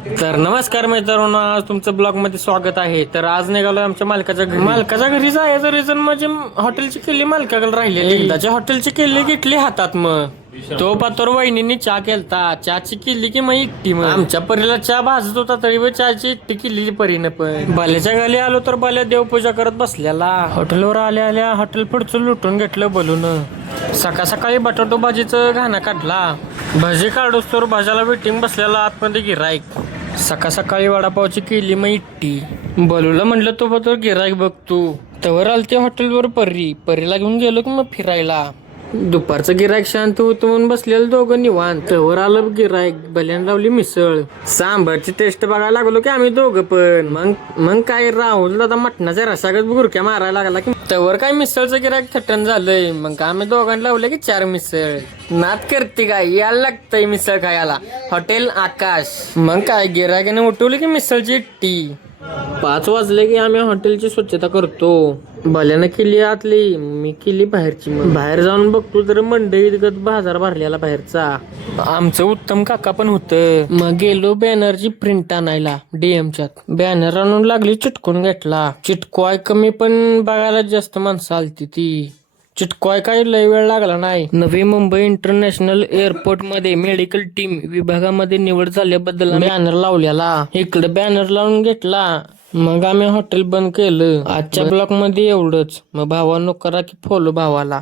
तर नमस्कार मित्रांनो, आज तुमचं ब्लॉग मध्ये स्वागत आहे. तर आज निघालोय आमच्या मालकाच्या घरी जायचं रिझन म्हणजे हॉटेलची किल्ली मालकाकडे राहिलेली. एकदाच्या हॉटेलची किल्ली घेतली हातात, मग तो पातोर वहिनींनी चहा केलता. चहाची किल्ली की मग एकटी, मग आमच्या परीला चहा भाजत होता तरी व चहाची एकटी किल्ली परीनं. पण बाल्याच्या गाली आलो तर बाल्या देवपूजा करत बसलेला. हॉटेलवर आल्या आल्या हॉटेल पुढचं लुटून घेतलं बोलून. सकाळ सकाळी बटाटो भाजीचं घाणा काढला. भाजी काढूस तर भाज्याला वेटिंग बसलेला आतमध्ये गिराईक. सकाळ सकाळी वडापावची केली मग इट्टी. बलूला म्हटलं तो बघ गिराईक बघ तू. तवर आलते हॉटेलवर परीला घेऊन गेलो की मग फिरायला. दुपारचं गिराईक शांत होतं म्हणून बसलेलं दोघं निवांत. तवर आलं गिराईक, भल्यानं लावली मिसळ. सांबारची टेस्ट बघायला लागलो की आम्ही दोघं पण. मग काय राहुल दादा मटणाच्या रसागत गुरक्या मारायला लागला की तवर काय मिसळचं गिराईक थटन झालंय. मग आम्ही दोघांना लावलं की 4 मिसळ. नाद करते काय, यायला लागतंय मिसळ खायला. हॉटेल आकाश. मग काय गिरायकाने उठवली की मिसळची इट्टी. 5 वाजले की आम्ही हॉटेलची स्वच्छता करतो. भल्यानं केली आतली, मी केली बाहेरची. मग बाहेर जाऊन बघतो तर मंडईत बाजार भरलेला बाहेरचा. आमचं उत्तम काका पण होतं. मग गेलो बॅनरची प्रिंट आणायला डीएमच्यात. बॅनर आणून लागली चिटकून घेतला. चिटकवाय कमी पण बघायला जास्त माणसं आलती ती. चिटकवाय काही लय वेळ लागला नाही. नवी मुंबई इंटरनॅशनल एअरपोर्ट मध्ये मेडिकल टीम विभागामध्ये निवड झाल्याबद्दल बॅनर लावलेला. इकडे बॅनर लावून घेतला. मग आम्ही हॉटेल बंद केलं. आजच्या ब्लॉग मध्ये एवढंच. मग भावानो करा की फॉलो भावाला.